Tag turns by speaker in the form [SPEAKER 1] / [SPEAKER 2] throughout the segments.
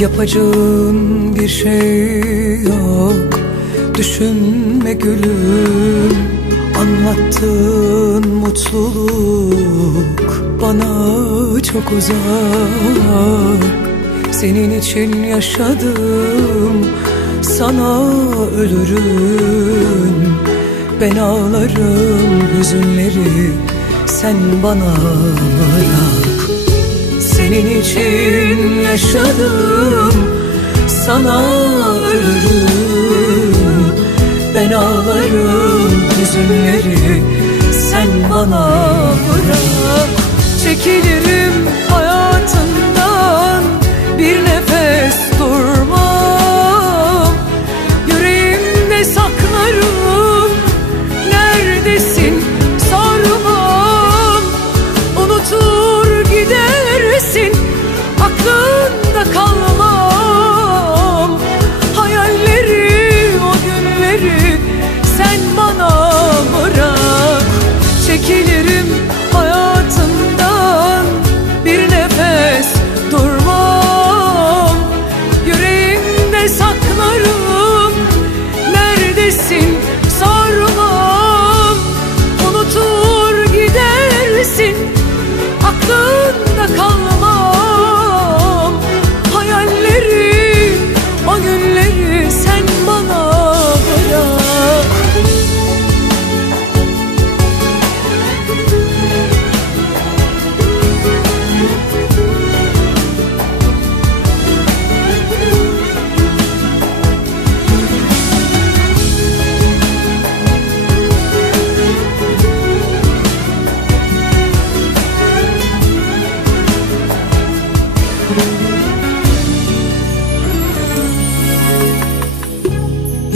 [SPEAKER 1] Yapacağın bir şey yok. Düşünme gülüm. Anlattığın mutluluk Bana çok uzak. Senin için yaşadım. Sana ölürüm. Ben ağlarım hüzünleri. Sen bana bırak Senin için yaşadım. Sana ölürüm. Ben ağlarım hüzünleri. Sen bana bırak. Çekilirim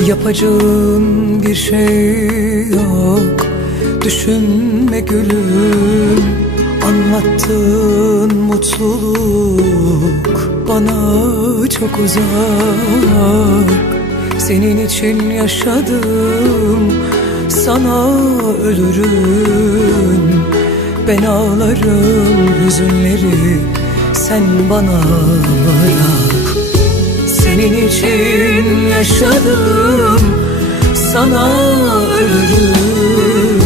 [SPEAKER 1] Yapacağın bir şey yok. Düşünme gülüm. Anlattığın mutluluk Bana çok uzak. Senin için yaşadım. Sana ölürüm. Ben ağlarım hüzünleri. Sen bana bırak. Senin için yaşadım. Sana ölürüm.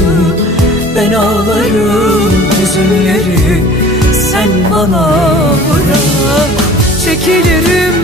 [SPEAKER 1] Ben ağlarım hüzünleri. Sen bana bırak. Çekilirim